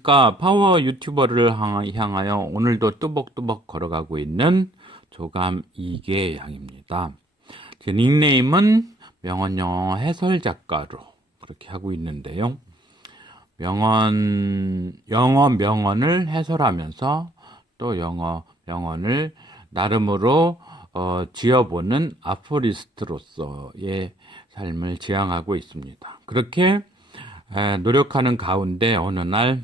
안녕하십니까. 파워 유튜버를 향하여 오늘도 뚜벅뚜벅 걸어가고 있는 조감 이계양입니다. 제 닉네임은 명언영어 해설 작가로 그렇게 하고 있는데요. 영어 명언을 해설하면서 또 영어 명언을 나름으로 지어보는 아포리스트로서의 삶을 지향하고 있습니다. 그렇게 노력하는 가운데 어느 날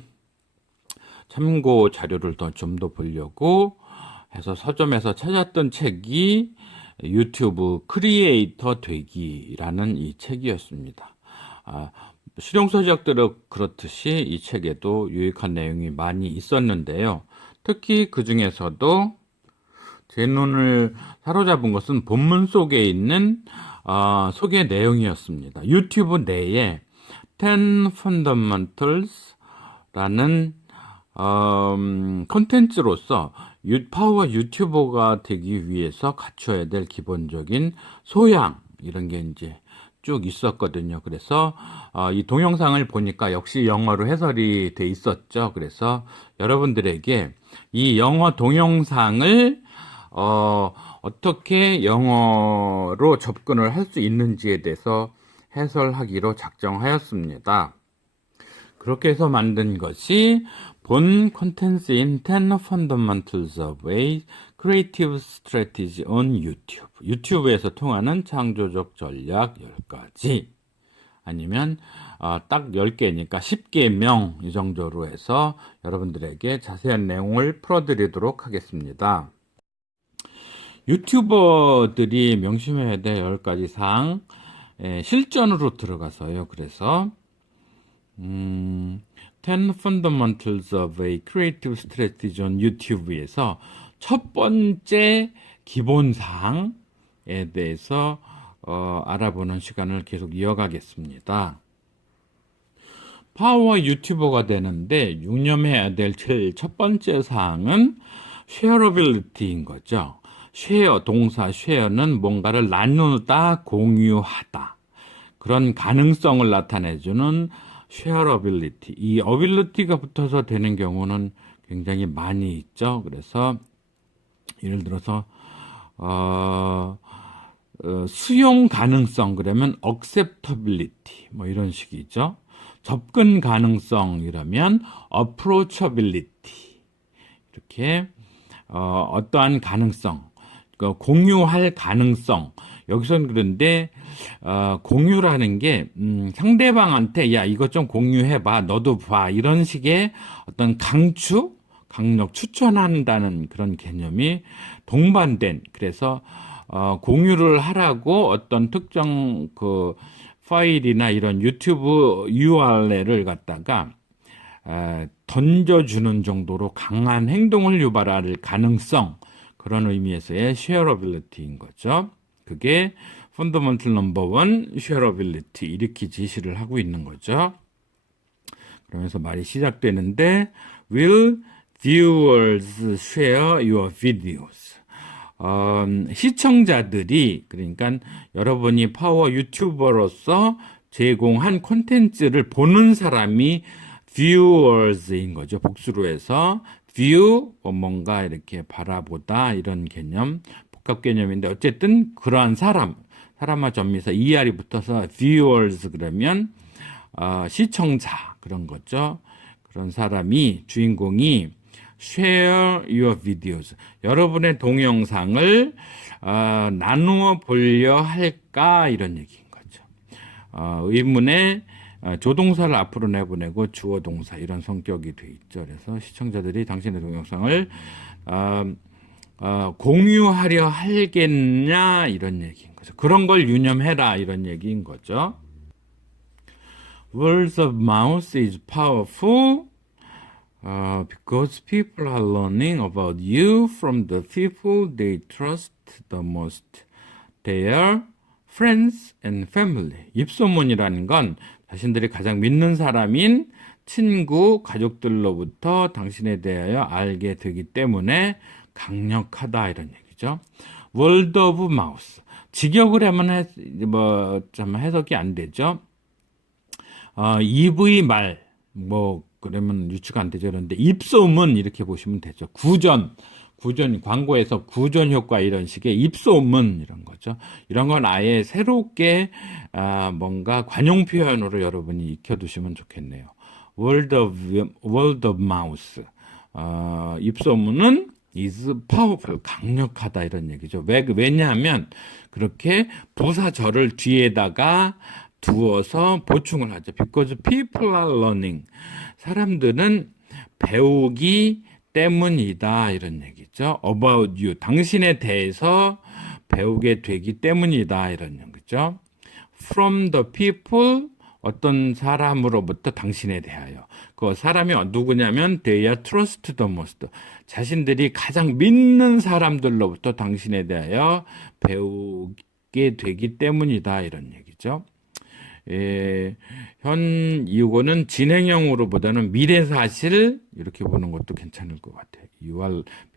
참고 자료를 좀 더 보려고 해서 서점에서 찾았던 책이 유튜브 크리에이터 되기라는 이 책이었습니다. 실용서적들은 그렇듯이 이 책에도 유익한 내용이 많이 있었는데요. 특히 그 중에서도 제 눈을 사로잡은 것은 본문 속에 있는 소개 내용이었습니다. 유튜브 내에 10 Fundamentals라는 콘텐츠로서 파워 유튜버가 되기 위해서 갖춰야 될 기본적인 소양 이런 게 이제 쭉 있었거든요. 그래서 이 동영상을 보니까 역시 영어로 해설이 돼 있었죠. 그래서 여러분들에게 이 영어 동영상을 어떻게 영어로 접근을 할 수 있는지에 대해서 해설하기로 작정하였습니다. 그렇게 해서 만든 것이 본 콘텐츠인 10 Fundamentals of a Creative Strategy on YouTube. 유튜브에서 통하는 창조적 전략 10가지. 아니면 딱 10개니까 10개 명 이 정도로 해서 여러분들에게 자세한 내용을 풀어드리도록 하겠습니다. 유튜버들이 명심해야 될 10가지 사항 실전으로 들어가서요. 그래서 10 Fundamentals of a Creative Strategy on YouTube에서 첫 번째 기본사항에 대해서 알아보는 시간을 계속 이어가겠습니다. 파워 유튜버가 되는데 유념해야 될 제일 첫 번째 사항은 쉐어러빌리티인 거죠. 쉐어, 동사 쉐어는 뭔가를 나누다, 공유하다. 그런 가능성을 나타내주는 쉐어러빌리티. 이 어빌리티가 붙어서 되는 경우는 굉장히 많이 있죠. 그래서 예를 들어서 수용 가능성 그러면 acceptability 뭐 이런 식이죠. 접근 가능성 이러면 approachability 이렇게 어떠한 가능성 공유할 가능성 여기서는 그런데 공유라는 게 상대방한테 야 이것 좀 공유해봐 너도 봐 이런 식의 어떤 강력 추천한다는 그런 개념이 동반된 그래서 공유를 하라고 어떤 특정 그 파일이나 이런 유튜브 URL을 갖다가 던져주는 정도로 강한 행동을 유발할 가능성 그런 의미에서의 쉐어러빌리티인 거죠. 그게 펀더먼털 넘버 1 쉐어러빌리티 이렇게 제시를 하고 있는 거죠. 그러면서 말이 시작되는데 Will viewers share your videos? 시청자들이 그러니까 여러분이 파워 유튜버로서 제공한 콘텐츠를 보는 사람이 viewers인 거죠. 복수로 해서 view 뭔가 이렇게 바라보다 이런 개념 복합 개념인데 어쨌든 그러한 사람과 전미사 ER이 붙어서 viewers 그러면 시청자 그런 거죠. 그런 사람이 주인공이 share your videos 여러분의 동영상을 나누어 보려 할까 이런 얘기인 거죠. 의문에 조동사를 앞으로 내보내고 주어 동사 이런 성격이 돼 있죠. 그래서 시청자들이 당신의 동영상을 공유하려 하겠냐 이런 얘기인 거죠. 그런 걸 유념해라 이런 얘기인 거죠. Words of mouth is powerful because people are learning about you from the people they trust the most. Their friends and family. 입소문이라는 건 자신들이 가장 믿는 사람인 친구, 가족들로부터 당신에 대하여 알게 되기 때문에 강력하다 이런 얘기죠. Word of mouth. 직역을 하면 좀 해석이 안 되죠. EV 말, 그러면 유추가 안 되죠. 그런데 입소문 이렇게 보시면 되죠. 구전 광고에서 구전 효과 이런 식의 입소문 이런 거죠. 이런 건 아예 새롭게 뭔가 관용 표현으로 여러분이 익혀두시면 좋겠네요. word of mouth. 입소문은 is powerful, 강력하다 이런 얘기죠. 왜냐하면 그렇게 부사절을 뒤에다가 두어서 보충을 하죠. Because people are learning. 사람들은 배우기 때문이다 이런 얘기죠. About you. 당신에 대해서 배우게 되기 때문이다 이런 얘기죠. From the people. 어떤 사람으로부터 당신에 대하여. 그 사람이 누구냐면 they are trust the most. 자신들이 가장 믿는 사람들로부터 당신에 대하여 배우게 되기 때문이다 이런 얘기죠. 이거는 진행형으로보다는 미래사실 이렇게 보는 것도 괜찮을 것 같아요.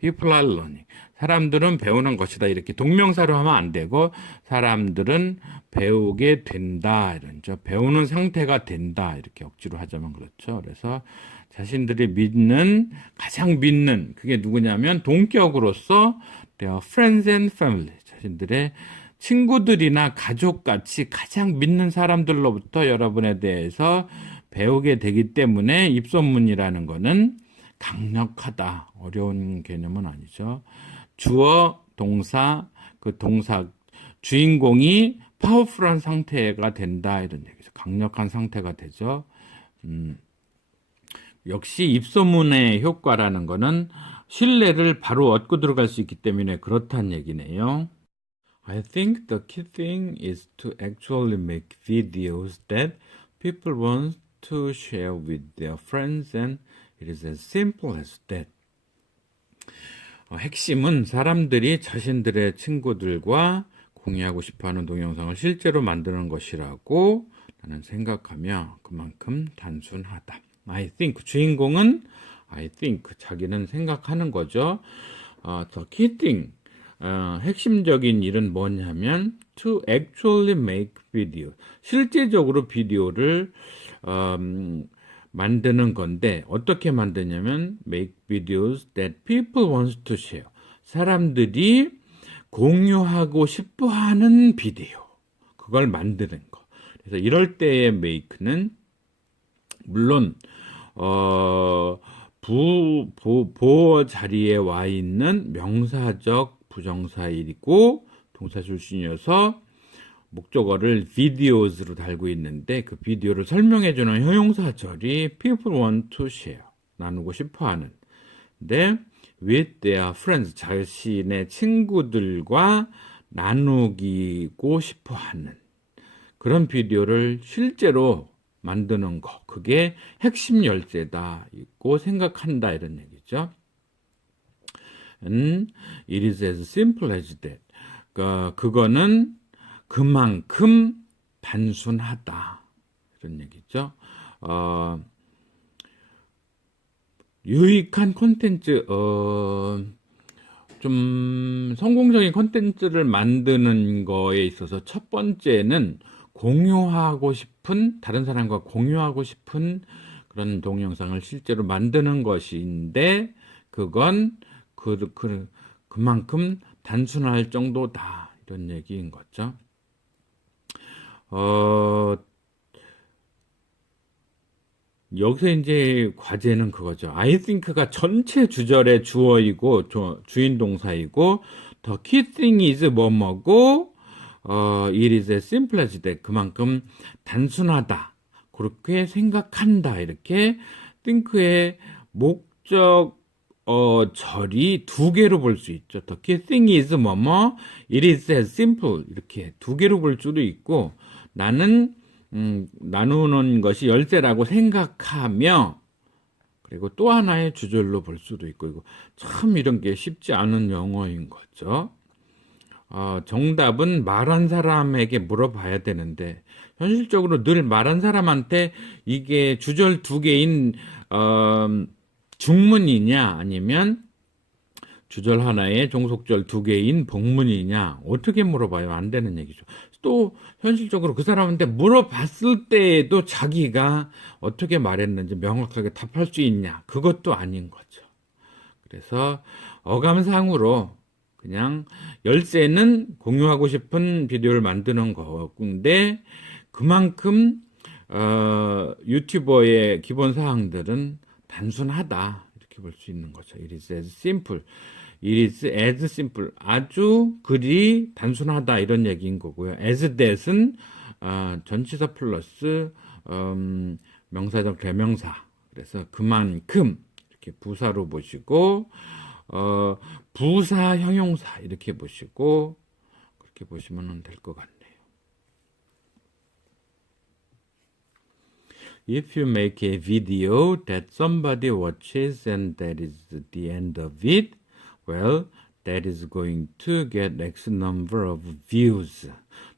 People are learning. 사람들은 배우는 것이다. 이렇게 동명사로 하면 안 되고 사람들은 배우게 된다. 이런죠. 배우는 상태가 된다. 이렇게 억지로 하자면 그렇죠. 그래서 자신들이 가장 믿는 그게 누구냐면 동격으로서 their friends and family. 자신들의 친구들이나 가족같이 가장 믿는 사람들로부터 여러분에 대해서 배우게 되기 때문에 입소문이라는 거는 강력하다. 어려운 개념은 아니죠. 주어, 동사, 그 동사, 주인공이 파워풀한 상태가 된다. 이런 얘기죠. 강력한 상태가 되죠. 역시 입소문의 효과라는 거는 신뢰를 바로 얻고 들어갈 수 있기 때문에 그렇다는 얘기네요. I think the key thing is to actually make videos that people want to share with their friends and it is as simple as that. 핵심은 사람들이 자신들의 친구들과 공유하고 싶어하는 동영상을 실제로 만드는 것이라고 나는 생각하며 그만큼 단순하다. I think 주인공은 I think 자기는 생각하는 거죠. The key thing 핵심적인 일은 뭐냐면 to actually make video 실제적으로 비디오를 만드는 건데 어떻게 만드냐면 make videos that people want to share 사람들이 공유하고 싶어하는 비디오 그걸 만드는 거. 그래서 이럴 때의 make는 물론 보어 자리에 와 있는 명사적 부정사이고 동사 출신이어서 목적어를 videos로 달고 있는데 그 비디오를 설명해주는 형용사절이 people want to share 나누고 싶어하는 근데 with their friends 자신의 친구들과 나누기고 싶어하는 그런 비디오를 실제로 만드는 거 그게 핵심 열쇠다 있고 생각한다 이런 얘기죠. It is as simple as that. 그거는 그만큼 단순하다. 이런 얘기죠. 유익한 콘텐츠, 좀 성공적인 콘텐츠를 만드는 거에 있어서 첫 번째는 다른 사람과 공유하고 싶은 그런 동영상을 실제로 만드는 것인데, 그건 그만큼 단순할 정도다. 이런 얘기인 거죠. 여기서 이제 과제는 그거죠. I think가 전체 주절의 주어이고 주인 동사이고 the key thing is 뭐뭐고 it is as simple as that. 그만큼 단순하다. 그렇게 생각한다. 이렇게 think의 목적 절이 두 개로 볼 수 있죠. The key thing is 뭐뭐 it is as simple. 이렇게 두 개로 볼 수도 있고 나는 나누는 것이 열쇠라고 생각하며 그리고 또 하나의 주절로 볼 수도 있고 참 이런 게 쉽지 않은 영어인 거죠. 정답은 말한 사람에게 물어봐야 되는데 현실적으로 늘 말한 사람한테 이게 주절 두 개인 중문이냐 아니면 주절 하나에 종속절 두 개인 복문이냐? 어떻게 물어봐요? 안 되는 얘기죠. 또 현실적으로 그 사람한테 물어봤을 때에도 자기가 어떻게 말했는지 명확하게 답할 수 있냐? 그것도 아닌 거죠. 그래서 어감상으로 그냥 열쇠는 공유하고 싶은 비디오를 만드는 건데 그만큼 유튜버의 기본 사항들은 단순하다 이렇게 볼 수 있는 거죠. It is as simple. It is as simple. 아주 그리 단순하다 이런 얘기인 거고요. As that은 전치사 플러스 명사적 대명사. 그래서 그만큼 이렇게 부사로 보시고 부사 형용사 이렇게 보시고 그렇게 보시면 될 것 같네요. If you make a video that somebody watches and that is the end of it, well, that is going to get X number of views.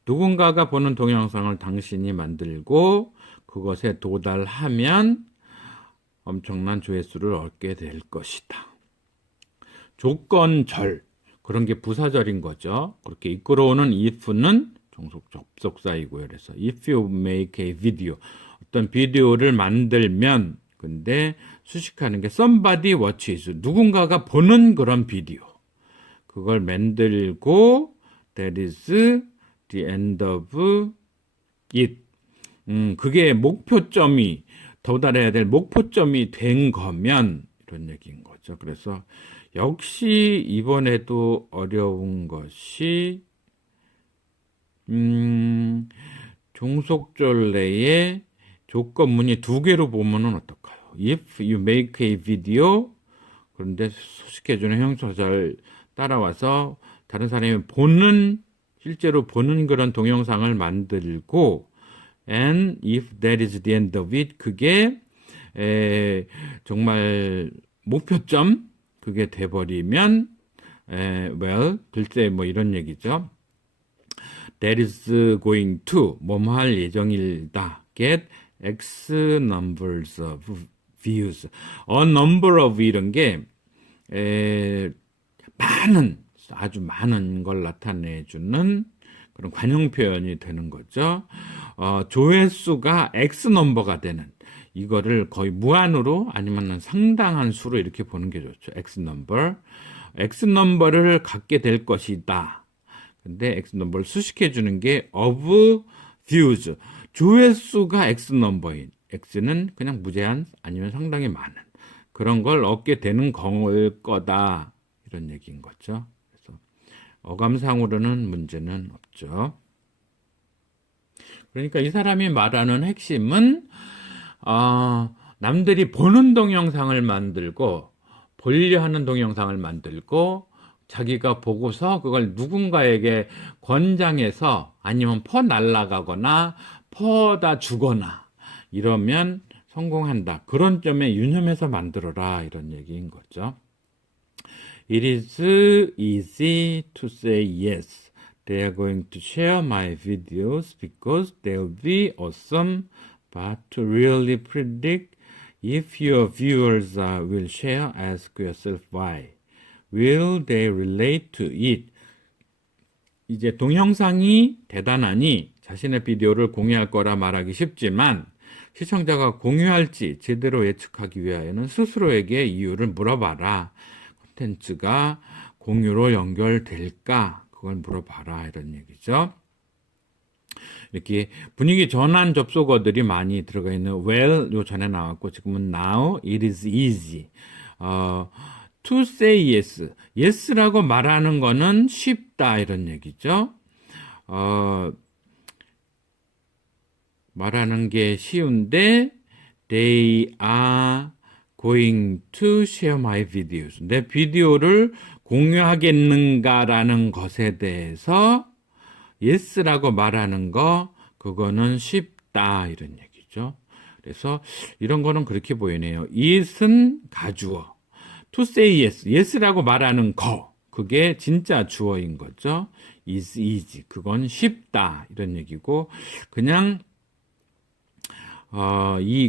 누군가가 보는 동영상을 당신이 만들고 그것에 도달하면 엄청난 조회수를 얻게 될 것이다. 조건절, 그런 게 부사절인 거죠. 그렇게 이끌어오는 if는 종속 접속사이고요. 그래서 if you make a video, 어떤 비디오를 만들면, 근데 수식하는 게 somebody watches, 누군가가 보는 그런 비디오. 그걸 만들고 that is the end of it. 그게 목표점이 도달해야 될 목표점이 된 거면 이런 얘기인 거죠. 그래서 역시 이번에도 어려운 것이 종속절 내에 조건문이 두 개로 보면은 어떨까요? If you make a video, 그런데 수식해주는 형용사절 따라와서 다른 사람이 실제로 보는 그런 동영상을 만들고 and if that is the end of it, 그게 정말 목표점 그게 돼버리면 well, 글쎄 뭐 이런 얘기죠. That is going to 뭐뭐 할 예정이다. Get X numbers of views. A number of 이런 게 아주 많은 걸 나타내주는 그런 관용 표현이 되는 거죠. 조회수가 X 넘버가 되는 이거를 거의 무한으로 아니면 상당한 수로 이렇게 보는 게 좋죠. X 넘버. X 넘버를 갖게 될 것이다. 근데 X 넘버를 수식해 주는 게 of views. 조회수가 X 넘버인 X는 그냥 무제한 아니면 상당히 많은 그런 걸 얻게 되는 거다. 이런 얘기인 거죠. 그래서 어감상으로는 문제는 없죠. 그러니까 이 사람이 말하는 핵심은 남들이 보는 동영상을 만들고 보려 하는 동영상을 만들고 자기가 보고서 그걸 누군가에게 권장해서 아니면 퍼날라가거나 퍼다 주거나 이러면 성공한다. 그런 점에 유념해서 만들어라 이런 얘기인 거죠. It is easy to say yes. They are going to share my videos because they'll be awesome. But to really predict if your viewers will share, ask yourself why. Will they relate to it? 이제 동영상이 대단하니 자신의 비디오를 공유할 거라 말하기 쉽지만 시청자가 공유할지 제대로 예측하기 위하여는 스스로에게 이유를 물어봐라. 콘텐츠가 공유로 연결될까? 그걸 물어봐라. 이런 얘기죠. 이렇게 분위기 전환 접속어들이 많이 들어가 있는 well, 요 전에 나왔고 지금은 now, it is easy. To say yes. yes라고 말하는 거는 쉽다 이런 얘기죠. 말하는 게 쉬운데 they are going to share my videos. 내 비디오를 공유하겠는가라는 것에 대해서 yes라고 말하는 거 그거는 쉽다 이런 얘기죠. 그래서 이런 거는 그렇게 보이네요. it은 가주어. to say yes. yes라고 말하는 거. 그게 진짜 주어인 거죠. is easy. 그건 쉽다. 이런 얘기고 그냥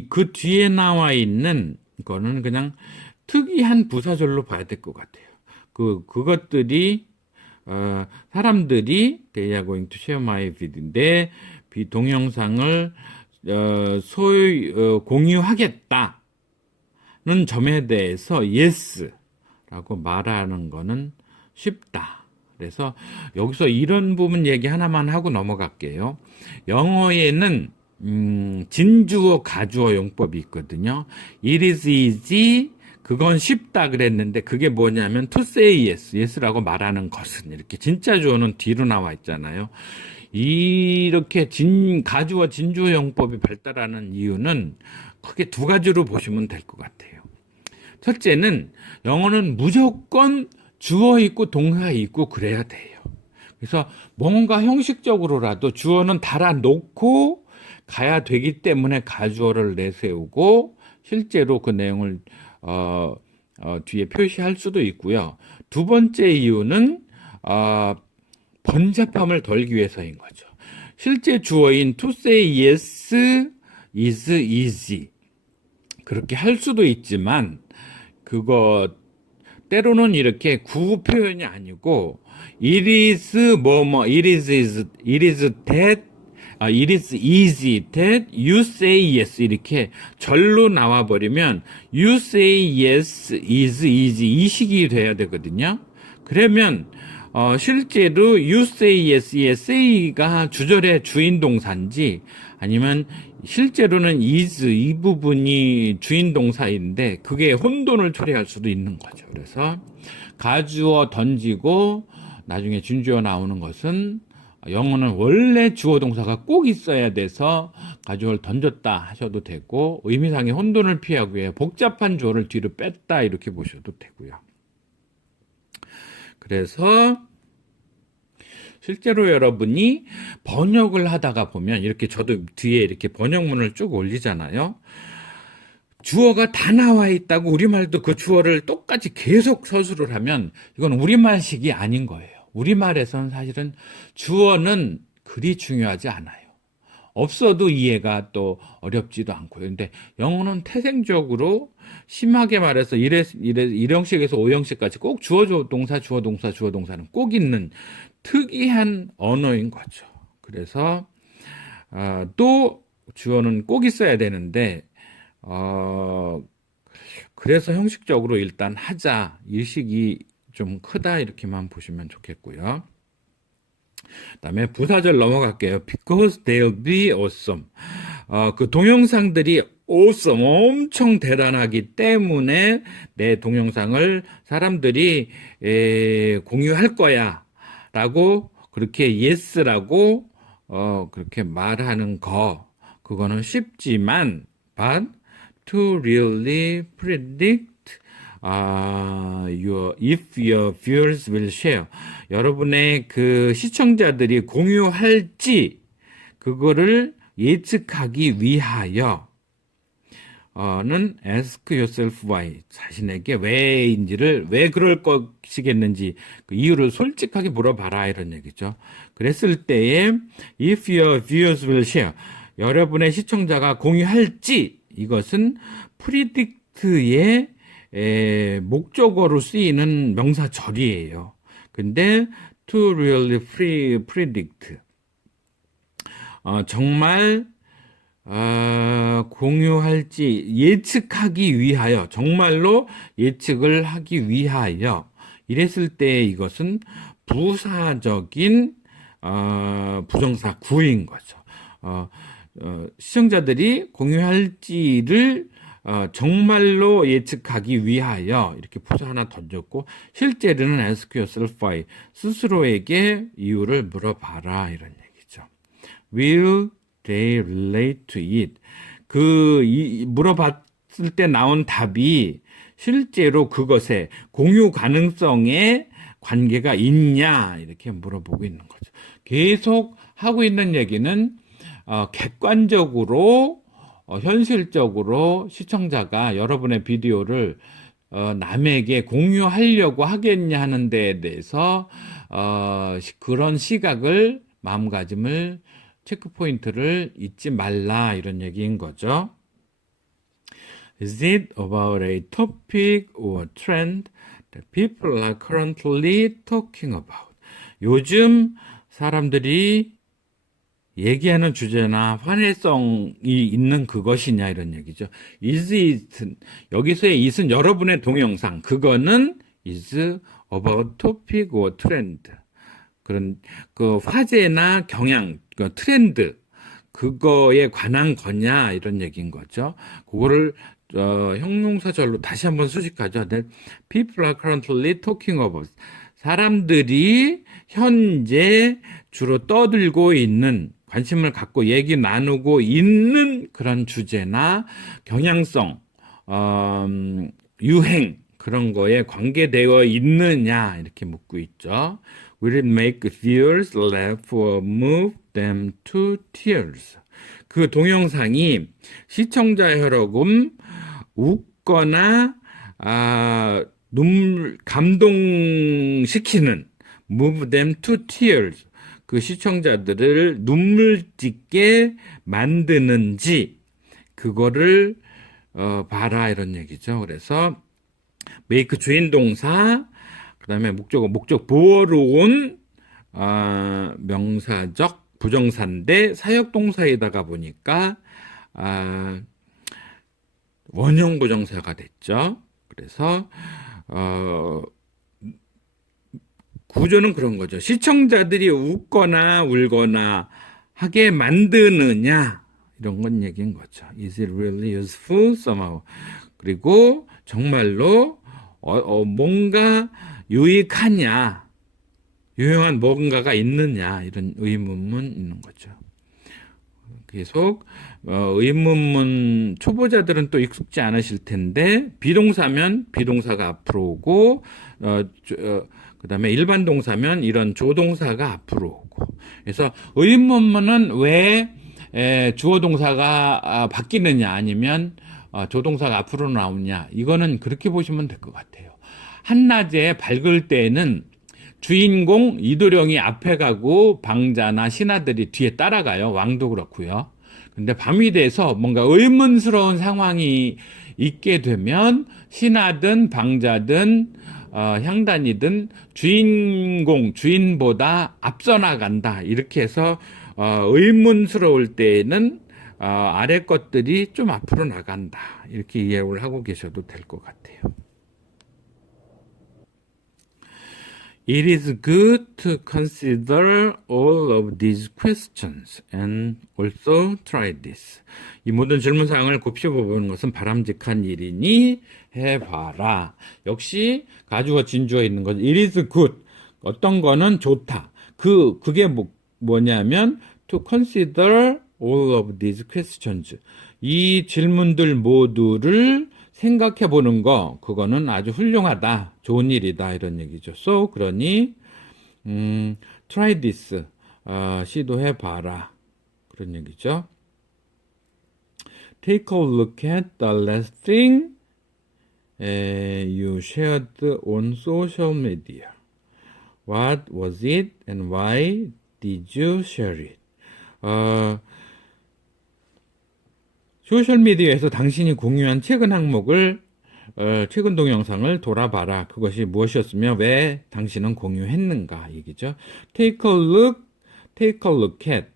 그 뒤에 나와 있는 거는 그냥 특이한 부사절로 봐야 될 것 같아요. 그것들이 사람들이 they are going to share my video인데 동영상을 공유하겠다는 점에 대해서 yes라고 말하는 거는 쉽다. 그래서 여기서 이런 부분 얘기 하나만 하고 넘어갈게요. 영어에는 진주어, 가주어 용법이 있거든요. It is easy, 그건 쉽다 그랬는데 그게 뭐냐면 to say yes, yes라고 말하는 것은 이렇게 진짜 주어는 뒤로 나와 있잖아요. 이렇게 가주어, 진주어 용법이 발달하는 이유는 크게 두 가지로 보시면 될 것 같아요. 첫째는 영어는 무조건 주어 있고 동사 있고 그래야 돼요. 그래서 뭔가 형식적으로라도 주어는 달아놓고 가야 되기 때문에 가주어를 내세우고 실제로 그 내용을 뒤에 표시할 수도 있고요. 두 번째 이유는 번잡함을 덜기 위해서인 거죠. 실제 주어인 to say yes is easy 그렇게 할 수도 있지만 그거 때로는 이렇게 구구 표현이 아니고 it is it is that it is easy that you say yes 이렇게 절로 나와 버리면 you say yes is easy 이 식이 돼야 되거든요. 그러면 실제로 you say yes의 say가 주절의 주인 동사인지 아니면 실제로는 is 이 부분이 주인 동사인데 그게 혼돈을 초래할 수도 있는 거죠. 그래서 가주어 던지고 나중에 진주어 나오는 것은 영어는 원래 주어 동사가 꼭 있어야 돼서 가주어를 던졌다 하셔도 되고 의미상의 혼돈을 피하기 위해 복잡한 주어를 뒤로 뺐다 이렇게 보셔도 되고요. 그래서 실제로 여러분이 번역을 하다가 보면 이렇게 저도 뒤에 이렇게 번역문을 쭉 올리잖아요. 주어가 다 나와 있다고 우리말도 그 주어를 똑같이 계속 서술을 하면 이건 우리말식이 아닌 거예요. 우리말에서는 사실은 주어는 그리 중요하지 않아요. 없어도 이해가 또 어렵지도 않고요. 근데 영어는 태생적으로 심하게 말해서 일형식에서 오형식까지 꼭 주어 동사 주어 동사 주어 동사는 꼭 있는 특이한 언어인 거죠. 그래서 또 주어는 꼭 있어야 되는데 그래서 형식적으로 일단 하자 일식이 좀 크다 이렇게만 보시면 좋겠고요. 그다음에 부사절 넘어갈게요. Because they'll be awesome. 그 동영상들이 awesome, 엄청 대단하기 때문에 내 동영상을 사람들이 공유할 거야 라고 그렇게 yes라고 그렇게 말하는 거 그거는 쉽지만 but to really predict if your viewers will share. 여러분의 그 시청자들이 공유할지, 그거를 예측하기 위하여, 는 ask yourself why. 자신에게 왜 그럴 것이겠는지, 그 이유를 솔직하게 물어봐라, 이런 얘기죠. 그랬을 때에, if your viewers will share. 여러분의 시청자가 공유할지, 이것은 predict의 목적어로 쓰이는 명사절이에요. 근데 to really predict 정말 공유할지 예측하기 위하여 정말로 예측을 하기 위하여 이랬을 때 이것은 부사적인 부정사 구인 거죠. 시청자들이 공유할지를 정말로 예측하기 위하여 이렇게 부사 하나 던졌고 실제로는 ask yourself why 스스로에게 이유를 물어봐라 이런 얘기죠. Will they relate to it? 물어봤을 때 나온 답이 실제로 그것에 공유 가능성에 관계가 있냐 이렇게 물어보고 있는 거죠. 계속 하고 있는 얘기는 객관적으로 현실적으로 시청자가 여러분의 비디오를 남에게 공유하려고 하겠냐 하는 데에 대해서 그런 시각을 마음가짐을 체크포인트를 잊지 말라 이런 얘기인 거죠. Is it about a topic or trend that people are currently talking about. 요즘 사람들이 얘기하는 주제나 화내성이 있는 그것이냐 이런 얘기죠. is it, 여기서의 it은 여러분의 동영상, 그거는 is about topic or trend. 그런 그 화제나 경향, 그 트렌드, 그거에 관한 거냐 이런 얘기인 거죠. 그거를 형용사절로 다시 한번 수식하죠. That people are currently talking about. 사람들이 현재 주로 떠들고 있는, 관심을 갖고 얘기 나누고 있는 그런 주제나 경향성, 유행, 그런 거에 관계되어 있느냐 이렇게 묻고 있죠. Will it make viewers laugh or move them to tears? 그 동영상이 시청자 여러분 웃거나 눈물 감동시키는 move them to tears, 그 시청자들을 눈물 짓게 만드는지 그거를 봐라 이런 얘기죠. 그래서 make 주인 동사, 그 다음에 목적 보어로 온 명사적 부정사인데 사역 동사에다가 보니까 원형 부정사가 됐죠. 그래서 구조는 그런 거죠. 시청자들이 웃거나 울거나 하게 만드느냐 이런 건 얘기인 거죠. Is it really useful somehow? 그리고 정말로 뭔가 유익하냐, 유용한 뭔가가 있느냐 이런 의문문 있는 거죠. 계속 의문문 초보자들은 또 익숙지 않으실 텐데 비동사면 비동사가 앞으로 오고 그 다음에 일반 동사면 이런 조동사가 앞으로 오고, 그래서 의문문은 왜 주어 동사가 바뀌느냐 아니면 조동사가 앞으로 나오냐, 이거는 그렇게 보시면 될 것 같아요. 한낮에 밝을 때에는 주인공 이도령이 앞에 가고 방자나 신하들이 뒤에 따라가요. 왕도 그렇고요. 근데 밤이 돼서 뭔가 의문스러운 상황이 있게 되면 신하든 방자든 향단이든 주인보다 앞서 나간다. 이렇게 해서 의문스러울 때에는 아래 것들이 좀 앞으로 나간다. 이렇게 이해를 하고 계셔도 될 것 같아요. It is good to consider all of these questions and also try this. 이 모든 질문사항을 곱씹어보는 것은 바람직한 일이니 해봐라. 역시 가주어 진주어 있는 거죠. It is good. 어떤 거는 좋다. 그게 뭐냐면 to consider all of these questions. 이 질문들 모두를 생각해 보는 거, 그거는 아주 훌륭하다, 좋은 일이다 이런 얘기죠. So 그러니 try this, 시도해 봐라 그런 얘기죠. Take a look at the last thing you shared on social media. What was it and why did you share it? 소셜미디어에서 당신이 공유한 최근 항목을, 최근 동영상을 돌아봐라. 그것이 무엇이었으며 왜 당신은 공유했는가 얘기죠. Take a look at,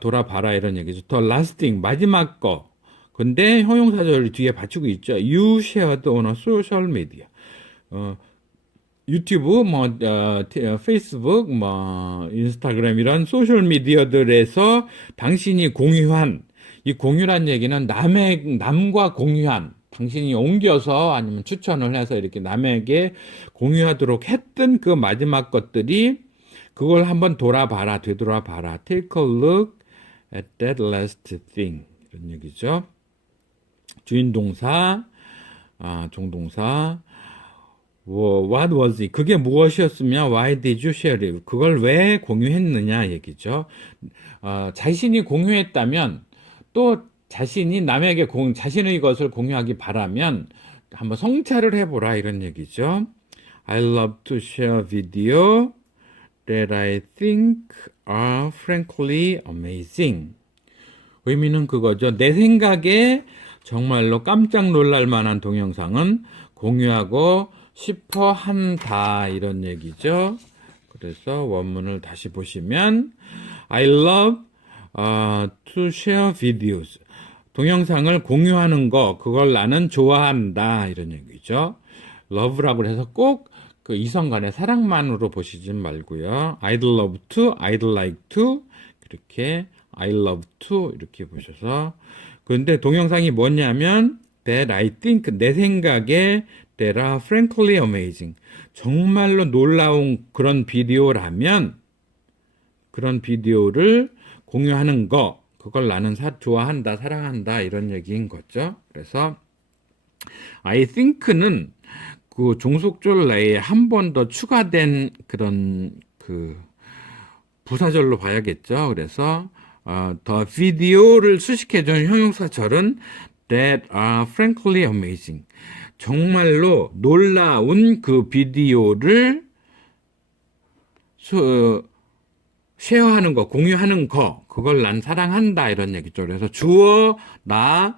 돌아봐라 이런 얘기죠. The last thing, 마지막 거. 근데 형용사절이 뒤에 받치고 있죠. You shared on a social media. 유튜브, 페이스북, 인스타그램 이런 소셜미디어들에서 당신이 공유한, 이 공유란 얘기는 남과 공유한, 당신이 옮겨서 아니면 추천을 해서 이렇게 남에게 공유하도록 했던 그 마지막 것들이, 그걸 한번 되돌아봐라. Take a look at that last thing. 이런 얘기죠. 주인동사, 종동사. What was it? 그게 무엇이었으며 why did you share it? 그걸 왜 공유했느냐 얘기죠. 자신이 공유했다면, 또 자신이 남에게 자신의 것을 공유하기 바라면 한번 성찰을 해보라 이런 얘기죠. I love to share video that I think are frankly amazing. 의미는 그거죠. 내 생각에 정말로 깜짝 놀랄 만한 동영상은 공유하고 싶어 한다 이런 얘기죠. 그래서 원문을 다시 보시면 I love to share videos. 동영상을 공유하는 거 그걸 나는 좋아한다 이런 얘기죠. love라고 해서 꼭 그 이성 간의 사랑만으로 보시지 말고요. I'd love to, I'd like to 이렇게 I love to 이렇게 보셔서 그런데 동영상이 뭐냐면 that I think 내 생각에 that are frankly amazing 정말로 놀라운 그런 비디오라면 그런 비디오를 공유하는 거 그걸 나는 좋아한다 사랑한다 이런 얘기인 거죠. 그래서 I think는 그 종속절 내에 한 번 더 추가된 그런 그 부사절로 봐야겠죠. 그래서 더 비디오를 수식해준 형용사절은 that are frankly amazing. 정말로 놀라운 그 비디오를 쉐어하는 거, 공유하는 거, 그걸 난 사랑한다 이런 얘기죠. 그래서 주어, 나,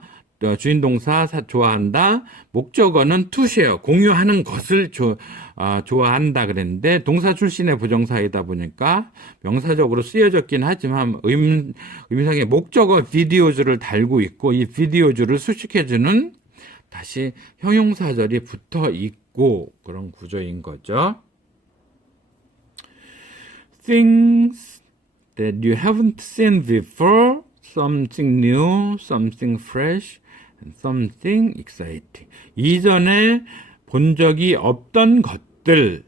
주인 동사 좋아한다. 목적어는 to share, 공유하는 것을 좋아한다 그랬는데 동사 출신의 부정사이다 보니까 명사적으로 쓰여졌긴 하지만 의미상의 목적어 비디오즈를 달고 있고 이 비디오즈를 수식해주는 다시 형용사절이 붙어 있고 그런 구조인 거죠. Things that you haven't seen before, something new, something fresh, and something exciting. 이전에 본 적이 없던 것들,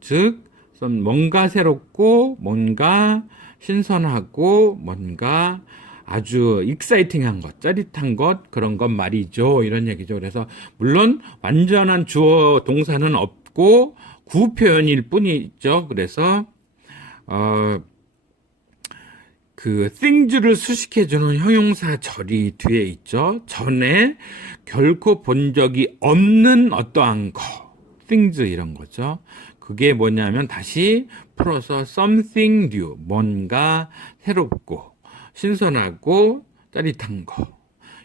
즉 뭔가 새롭고 뭔가 신선하고 뭔가 아주 익사이팅한 것, 짜릿한 것 그런 것 말이죠. 이런 얘기죠. 그래서 물론 완전한 주어 동사는 없고 구표현일 뿐이죠. 그래서 그 things를 수식해주는 형용사절이 뒤에 있죠. 전에 결코 본 적이 없는 어떠한 거, things 이런 거죠. 그게 뭐냐면 다시 풀어서 something new, 뭔가 새롭고 신선하고 짜릿한 거.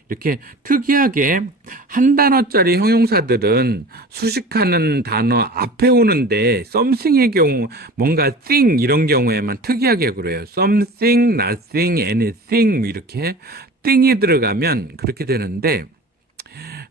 이렇게 특이하게 한 단어짜리 형용사들은 수식하는 단어 앞에 오는데 something의 경우 뭔가 thing 이런 경우에만 특이하게 그래요. something, nothing, anything 이렇게 thing이 들어가면 그렇게 되는데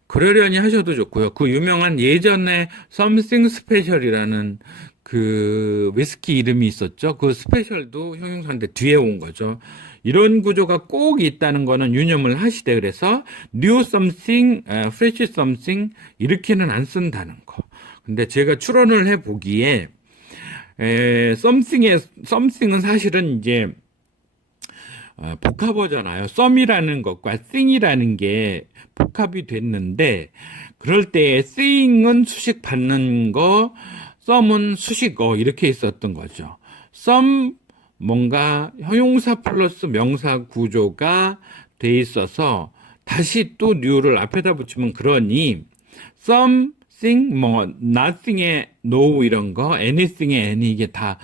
그러려니 하셔도 좋고요. 그 유명한 예전에 something special이라는 그 위스키 이름이 있었죠. 그 스페셜도 형용사인데 뒤에 온 거죠. 이런 구조가 꼭 있다는 거는 유념을 하시되 그래서 new something, fresh something 이렇게는 안 쓴다는 거. 근데 제가 추론을 해 보기에 something은 사실은 이제 복합어잖아요. 썸이라는 것과 thing이라는 게 복합이 됐는데 그럴 때 thing은 수식 받는 거, 썸은 수식어 이렇게 있었던 거죠. 썸 뭔가 형용사 플러스 명사 구조가 돼 있어서 다시 또 new를 앞에다 붙이면 그러니 something, nothing의 no 이런 거, anything의 any 이게 다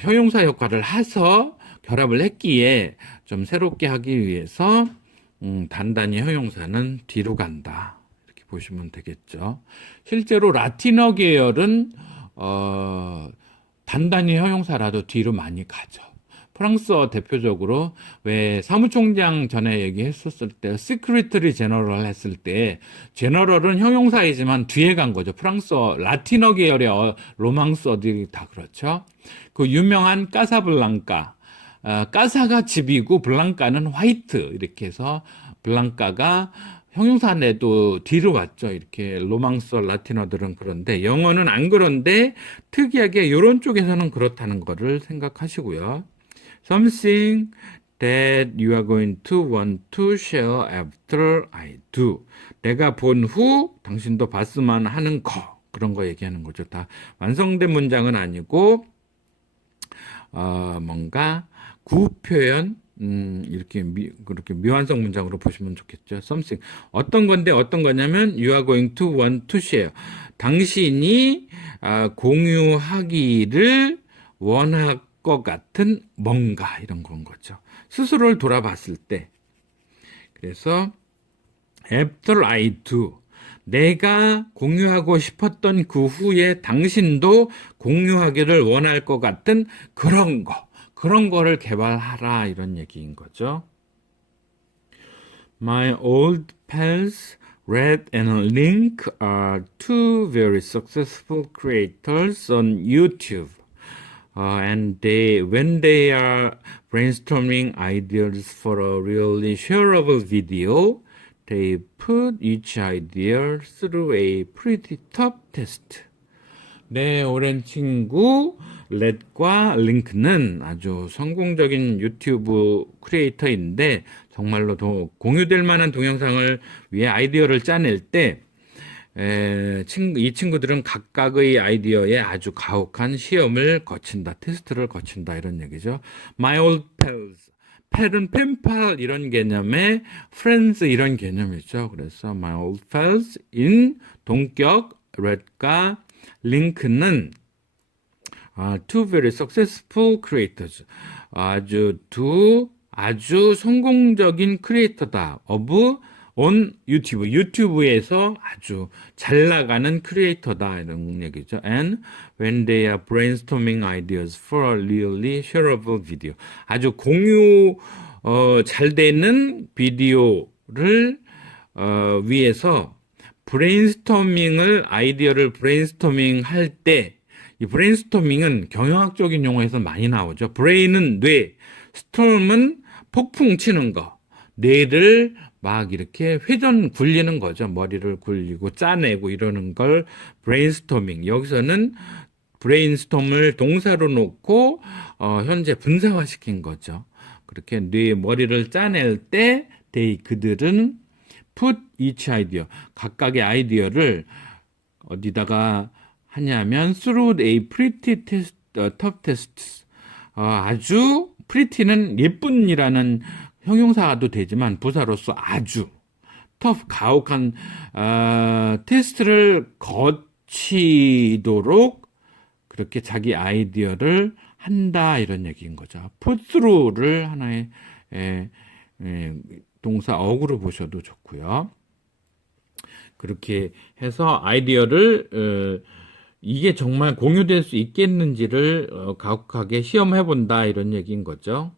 형용사 역할을 해서 결합을 했기에 좀 새롭게 하기 위해서 단단히 형용사는 뒤로 간다. 이렇게 보시면 되겠죠. 실제로 라틴어 계열은 단단히 형용사라도 뒤로 많이 가죠. 프랑스어 대표적으로 왜 사무총장 전에 얘기했었을 때 시크리터리 제너럴 했을 때 제너럴은 형용사이지만 뒤에 간 거죠. 프랑스어 라틴어 계열의 로망스어들이 다 그렇죠. 그 유명한 까사블랑카 까사가 집이고 블랑카는 화이트 이렇게 해서 블랑카가 형용사인데도 뒤로 왔죠. 이렇게 로망스어 라틴어들은 그런데 영어는 안 그런데 특이하게 이런 쪽에서는 그렇다는 거를 생각하시고요. Something that you are going to want to share after I do. 내가 본 후 당신도 봤으면 하는 거. 그런 거 얘기하는 거죠. 다 완성된 문장은 아니고 뭔가 구표현 이렇게 그렇게 미완성 문장으로 보시면 좋겠죠. Something 어떤 건데 어떤 거냐면 you are going to want to share. 당신이 공유하기를 원할 것 같은 뭔가 이런 건 거죠. 스스로를 돌아봤을 때. 그래서 after I do 내가 공유하고 싶었던 그 후에 당신도 공유하기를 원할 것 같은 그런 거를 개발하라 이런 얘기인 거죠. My old pals Red and Link are two very successful creators on YouTube. And when they are brainstorming ideas for a really shareable video, they put each idea through a pretty tough test. 내 오랜 친구 렛과 링크는 아주 성공적인 유튜브 크리에이터인데 정말로 공유될 만한 동영상을 위해 아이디어를 짜낼 때 이 친구들은 각각의 아이디어에 아주 가혹한 시험을 거친다, 테스트를 거친다 이런 얘기죠. My old pals. 펠은 펜팔 이런 개념에 friends 이런 개념이죠. 그래서 my old pals in 동격 red과 링크는 two very successful creators. 아주 성공적인 크리에이터다. on 유튜브에서 아주 잘 나가는 크리에이터다 이런 얘기죠. And when they are brainstorming ideas for a really shareable video. 아주 잘 되는 비디오를 위해서 아이디어를 브레인스토밍 할 때, 이 브레인스토밍은 경영학적인 용어에서 많이 나오죠. 브레인은 뇌, 스톰은 폭풍 치는 거, 뇌를 막 이렇게 굴리는 거죠. 머리를 굴리고 짜내고 이러는 걸 브레인스토밍. 여기서는 브레인스톰을 동사로 놓고 현재 분사화시킨 거죠. 그렇게 머리를 짜낼 때 그들은 put each idea, 각각의 아이디어를 어디다가 하냐면 through a pretty test, tough tests. 아주 pretty는 예쁜이라는 형용사도 되지만 부사로서 아주 tough, 가혹한 테스트를 거치도록 그렇게 자기 아이디어를 한다 이런 얘기인 거죠. put through를 하나의 동사 어구로 보셔도 좋고요. 그렇게 해서 아이디어를 이게 정말 공유될 수 있겠는지를 가혹하게 시험해 본다 이런 얘기인 거죠.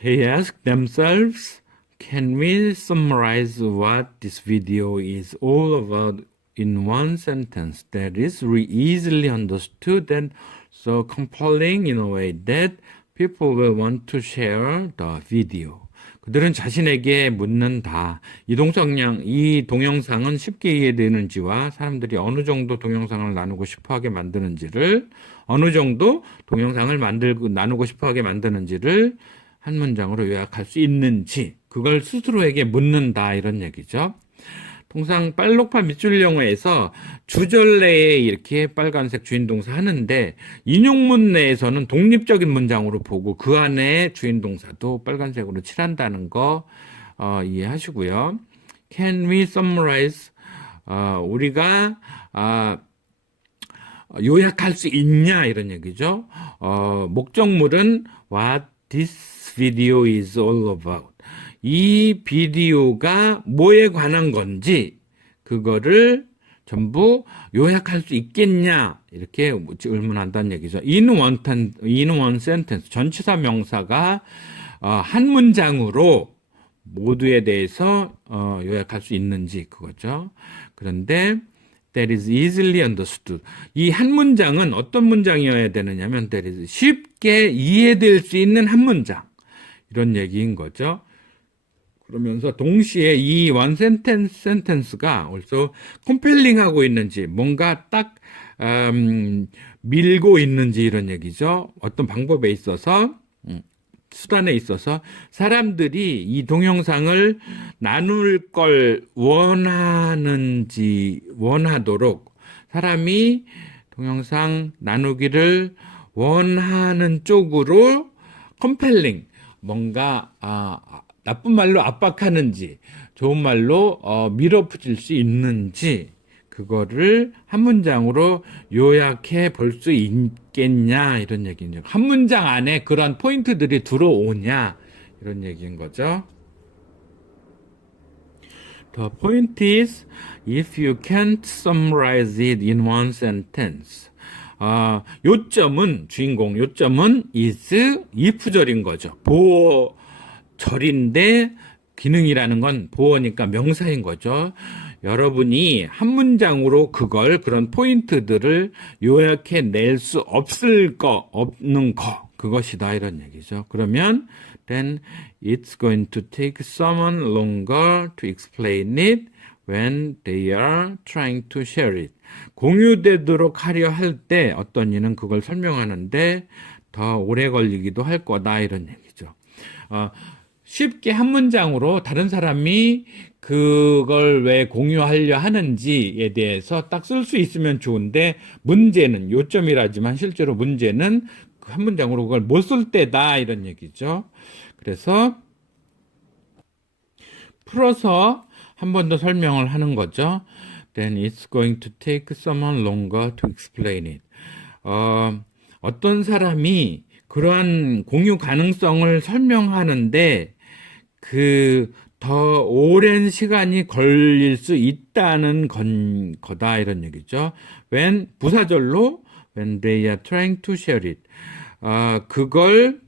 They ask themselves, can we summarize what this video is all about in one sentence that is easily understood and so compelling in a way that people will want to share the video. 그들은 자신에게 묻는다. 이 동영상은 쉽게 이해되는지와 사람들이 어느 정도 동영상을 나누고 싶어하게 만드는지를, 어느 정도 동영상을 나누고 싶어하게 만드는지를 한 문장으로 요약할 수 있는지, 그걸 스스로에게 묻는다 이런 얘기죠. 통상 빨록파 밑줄 영어에서 주절 내에 이렇게 빨간색 주인동사 하는데 인용문 내에서는 독립적인 문장으로 보고 그 안에 주인동사도 빨간색으로 칠한다는 거 이해하시고요. Can we summarize? 우리가 요약할 수 있냐 이런 얘기죠. 목적물은 what this video is all about. 이 비디오가 뭐에 관한 건지 그거를 전부 요약할 수 있겠냐 이렇게 의문한다는 얘기죠. In one sentence 전치사 명사가 한 문장으로 모두에 대해서 요약할 수 있는지 그거죠. 그런데 that is easily understood. 이 한 문장은 어떤 문장이어야 되느냐면 that is 쉽게 이해될 수 있는 한 문장 이런 얘기인 거죠. 그러면서 동시에 이 one sentence가 also compelling하고 있는지 뭔가 딱 밀고 있는지 이런 얘기죠. 어떤 방법에 있어서 수단에 있어서 사람들이 이 동영상을 나눌 걸 원하도록 사람이 동영상 나누기를 원하는 쪽으로 compelling 뭔가 나쁜 말로 압박하는지 좋은 말로 밀어붙일 수 있는지 그거를 한 문장으로 요약해 볼 수 있겠냐 이런 얘기죠. 한 문장 안에 그런 포인트들이 들어오냐 이런 얘기인 거죠. The point is, if you can't summarize it in one sentence, 요점은 is if절인 거죠. 보어절인데 기능이라는 건 보어니까 명사인 거죠. 여러분이 한 문장으로 그런 포인트들을 요약해 낼 수 없는 거, 그것이다 이런 얘기죠. 그러면 then it's going to take someone longer to explain it when they are trying to share it. 공유되도록 하려 할 때 어떤 이는 그걸 설명하는데 더 오래 걸리기도 할 거다 이런 얘기죠. 쉽게 한 문장으로 다른 사람이 그걸 왜 공유하려 하는지에 대해서 딱 쓸 수 있으면 좋은데, 문제는 요점이라지만 실제로 문제는 그 한 문장으로 그걸 못 쓸 때다 이런 얘기죠. 그래서 풀어서 한 번 더 설명을 하는 거죠. Then it's going to take someone longer to explain it. 어떤 사람이 그러한 공유 가능성을 설명하는데 더 오랜 시간이 걸릴 수 있다는 거다 이런 얘기죠. 부사절로 when they are trying to share it. 그걸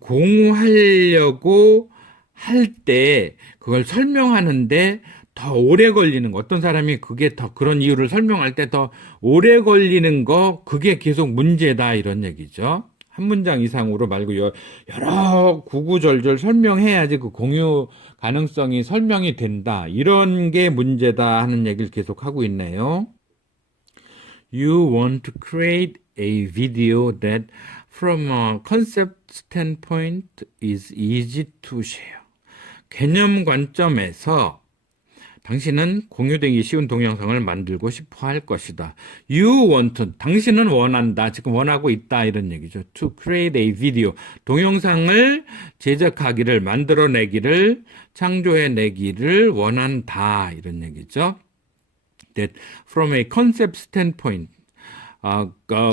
공유하려고 할 때 그걸 설명하는데 더 오래 걸리는 거, 어떤 사람이 그런 이유를 설명할 때 더 오래 걸리는 거, 그게 계속 문제다 이런 얘기죠. 한 문장 이상으로 말고 여러 구구절절 설명해야지 그 공유 가능성이 설명이 된다, 이런 게 문제다 하는 얘기를 계속 하고 있네요. You want to create a video that from a concept standpoint is easy to share. 개념 관점에서 당신은 공유되기 쉬운 동영상을 만들고 싶어 할 것이다. You want, 당신은 원한다, 지금 원하고 있다 이런 얘기죠. To create a video, 동영상을 제작하기를, 만들어내기를, 창조해내기를 원한다 이런 얘기죠. That from a concept standpoint,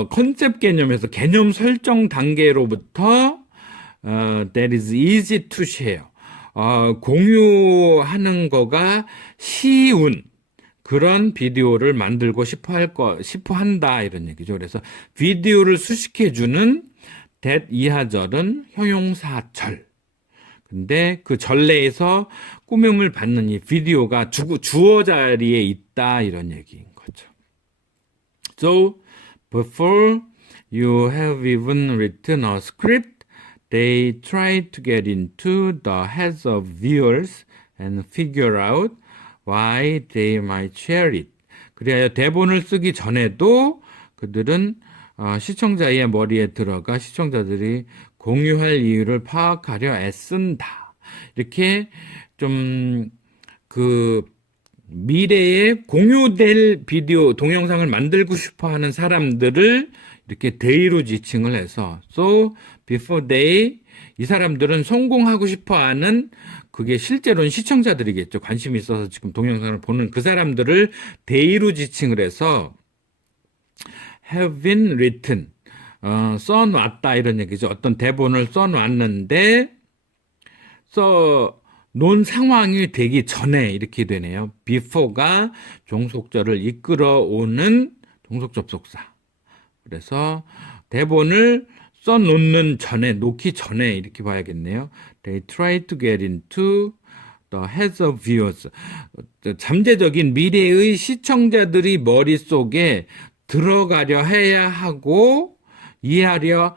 컨셉 개념에서 개념 설정 단계로부터 that is easy to share. 공유하는 거가 쉬운 그런 비디오를 만들고 싶어 한다 이런 얘기죠. 그래서 비디오를 수식해주는 that 이하절은 형용사절. 근데 그 전래에서 꾸밈을 받는 이 비디오가 주어 자리에 있다 이런 얘기인 거죠. So before you have even written a script, they try to get into the heads of viewers and figure out why they might share it. 그래야 대본을 쓰기 전에도 그들은 시청자의 머리에 들어가 시청자들이 공유할 이유를 파악하려 애쓴다. 이렇게 좀 미래에 공유될 비디오, 동영상을 만들고 싶어 하는 사람들을 이렇게 대의로 지칭을 해서 so before 이 사람들은 성공하고 싶어 하는, 그게 실제로는 시청자들이겠죠. 관심이 있어서 지금 동영상을 보는 그 사람들을 대의로 지칭을 해서 have been written, 써놨다 이런 얘기죠. 어떤 대본을 써놨는데 논 상황이 되기 전에 이렇게 되네요. before가 종속절을 이끌어오는 종속 접속사. 그래서 대본을 놓기 전에 이렇게 봐야겠네요. They try to get into the heads of viewers. 잠재적인 미래의 시청자들이 머릿속에 들어가려 해야 하고 이해하려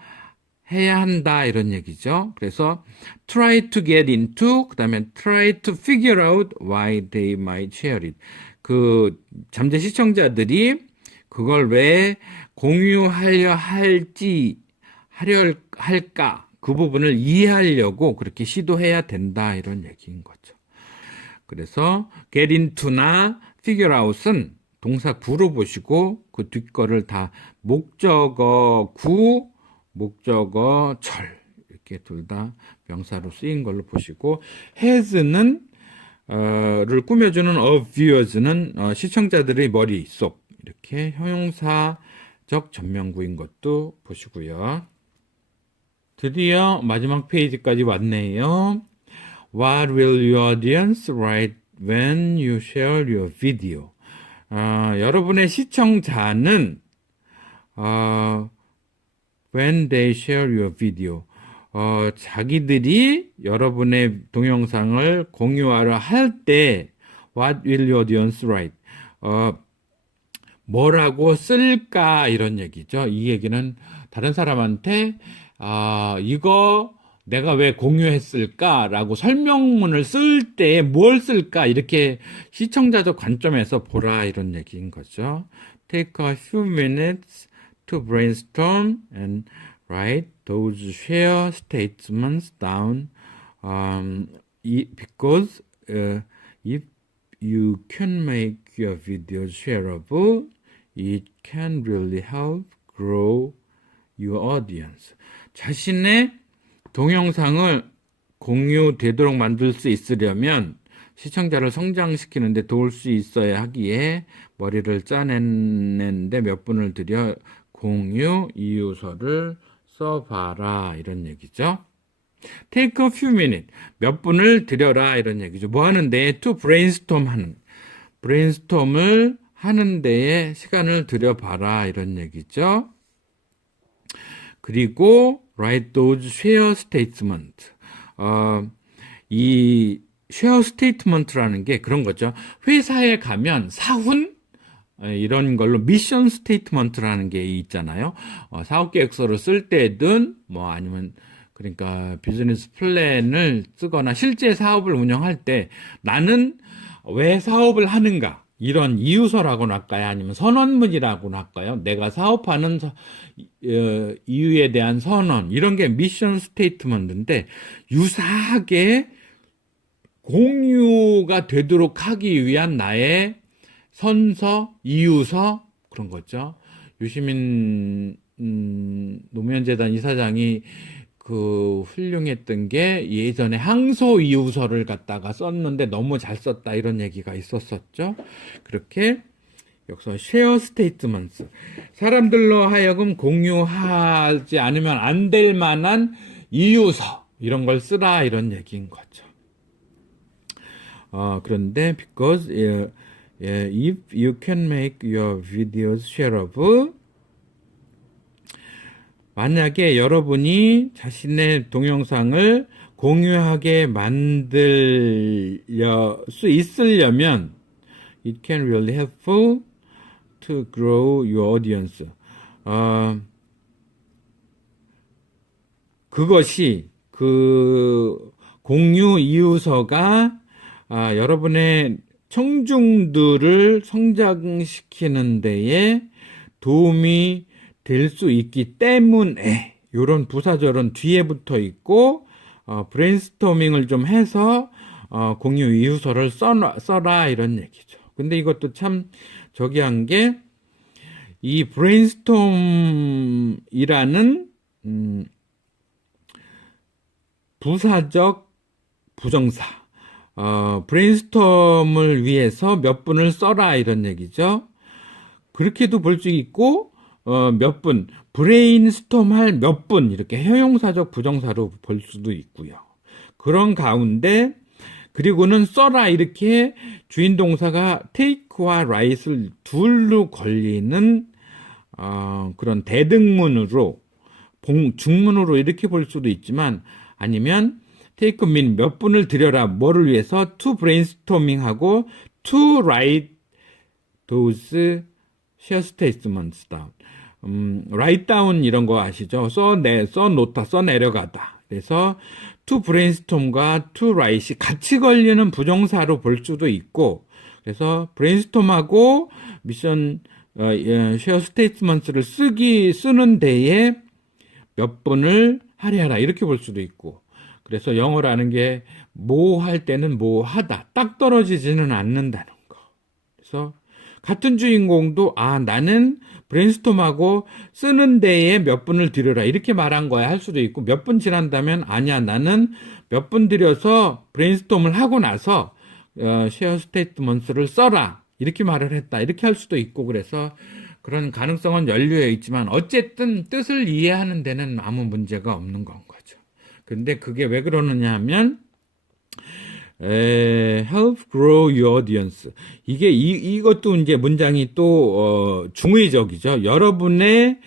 해야 한다 이런 얘기죠. 그래서 try to get into, 그 다음에 try to figure out why they might share it. 그 잠재 시청자들이 그걸 왜 공유하려 할까, 그 부분을 이해하려고 그렇게 시도해야 된다 이런 얘기인 거죠. 그래서 get into나 figure out은 동사 구로 보시고 그 뒷거를 다 목적어 구, 목적어 절 이렇게 둘 다 명사로 쓰인 걸로 보시고, has는 를 꾸며주는 of viewers는 시청자들의 머릿속, 이렇게 형용사적 전면구인 것도 보시고요. 드디어 마지막 페이지까지 왔네요. What will your audience write when you share your video? 여러분의 시청자는 when they share your video, 자기들이 여러분의 동영상을 공유하려 할 때 what will your audience write? 뭐라고 쓸까 이런 얘기죠. 이 얘기는 다른 사람한테 이거 내가 왜 공유했을까라고 설명문을 쓸 때 뭘 쓸까 이렇게 시청자적 관점에서 보라 이런 얘기인 거죠. Take a few minutes to brainstorm and write those share statements down because if you can make your videos shareable, it can really help grow your audience. 자신의 동영상을 공유되도록 만들 수 있으려면 시청자를 성장시키는데 도울 수 있어야 하기에 머리를 짜냈는데 몇 분을 들여 공유 이유서를 써봐라 이런 얘기죠. Take a few minutes. 몇 분을 들여라 이런 얘기죠. 뭐 하는데? To brainstorm 하는. brainstorm을 하는 데에 시간을 들여봐라 이런 얘기죠. 그리고 write those share statement. 이 share statement라는 게 그런 거죠. 회사에 가면 사훈 이런 걸로 미션 스테이트먼트라는 게 있잖아요. 사업 계획서를 쓸 때든 뭐 아니면 그러니까 비즈니스 플랜을 쓰거나 실제 사업을 운영할 때 나는 왜 사업을 하는가 이런 이유서라고 할까요? 아니면 선언문이라고 할까요? 내가 사업하는 이유에 대한 선언 이런 게 미션 스테이트먼트인데 유사하게 공유가 되도록 하기 위한 나의 선서, 이유서 그런 거죠. 유시민 노무현재단 이사장이 훌륭했던 게 예전에 항소 이유서를 갖다가 썼는데 너무 잘 썼다 이런 얘기가 있었었죠. 그렇게 여기서 쉐어 스테이트먼트 사람들로 하여금 공유하지 않으면 안 될 만한 이유서 이런 걸 쓰라 이런 얘기인 거죠. 그런데 because if you can make your videos shareable 만약에 여러분이 자신의 동영상을 공유하게 만들 수 있으려면 it can really helpful to grow your audience. 그것이 공유 이유서가 여러분의 청중들을 성장시키는 데에 도움이 될 수 있기 때문에 이런 부사절은 뒤에 붙어 있고 브레인스토밍을 좀 해서 공유 이유서를 써라 이런 얘기죠. 근데 이것도 참 저기 한 게 이 브레인스톰이라는 부사적 부정사 브레인스톰을 위해서 몇 분을 써라 이런 얘기죠. 그렇게도 볼 수 있고 몇 분, 브레인스톰 할 몇 분 이렇게 형용사적 부정사로 볼 수도 있고요. 그런 가운데 그리고는 써라 이렇게 주인 동사가 take와 write을 둘로 걸리는 그런 대등문으로 중문으로 이렇게 볼 수도 있지만 아니면 take mean 몇 분을 들여라 뭐를 위해서 to brainstorming 하고 to write those share statements down. write down 이런 거 아시죠? 써놓다, 써내려가다. 그래서 to brainstorm과 to write이 같이 걸리는 부정사로 볼 수도 있고, 그래서 brainstorm하고 미션, share statements를 쓰는 데에 몇 분을 할애하라. 이렇게 볼 수도 있고, 그래서 영어라는 게 뭐 할 때는 뭐 하다. 딱 떨어지지는 않는다는 거. 그래서 같은 주인공도 나는 브레인스톰하고 쓰는 데에 몇 분을 들여라 이렇게 말한 거야 할 수도 있고 몇 분 지난다면 아니야 나는 몇 분 들여서 브레인스톰을 하고 나서 쉐어 스테이트먼트를 써라 이렇게 말을 했다 이렇게 할 수도 있고 그래서 그런 가능성은 연루해 있지만 어쨌든 뜻을 이해하는 데는 아무 문제가 없는 건 거죠. 근데 그게 왜 그러느냐 하면 help grow your audience. 이게 이것도 이제 문장이 또 중의적이죠. 여러분의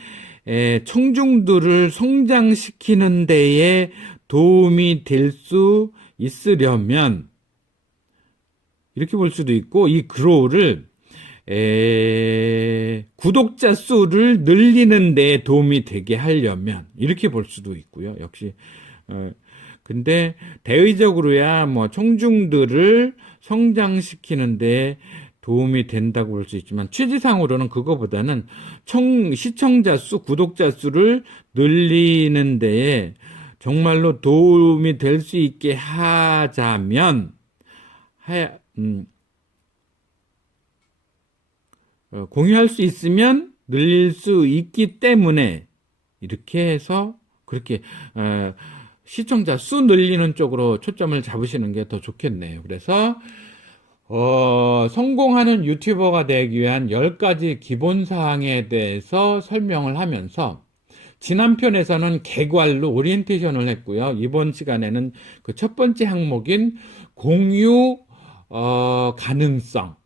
청중들을 성장시키는 데에 도움이 될 수 있으려면 이렇게 볼 수도 있고, 이 grow를 구독자 수를 늘리는 데 도움이 되게 하려면 이렇게 볼 수도 있고요. 역시 근데 대의적으로야 뭐 청중들을 성장시키는데 도움이 된다고 볼 수 있지만 취지상으로는 그거보다는 시청자 수, 구독자 수를 늘리는 데에 정말로 도움이 될 수 있게 하자면 공유할 수 있으면 늘릴 수 있기 때문에 이렇게 해서 그렇게 시청자 수 늘리는 쪽으로 초점을 잡으시는 게 더 좋겠네요. 그래서 성공하는 유튜버가 되기 위한 10가지 기본 사항에 대해서 설명을 하면서 지난 편에서는 개괄로 오리엔테이션을 했고요. 이번 시간에는 그 첫 번째 항목인 공유 가능성,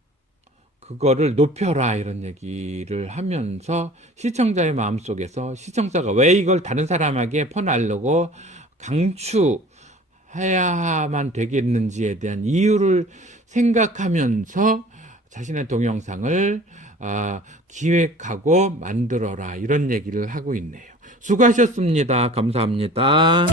그거를 높여라 이런 얘기를 하면서 시청자의 마음속에서 시청자가 왜 이걸 다른 사람에게 퍼나르고 강추해야만 되겠는지에 대한 이유를 생각하면서 자신의 동영상을 기획하고 만들어라 이런 얘기를 하고 있네요. 수고하셨습니다. 감사합니다.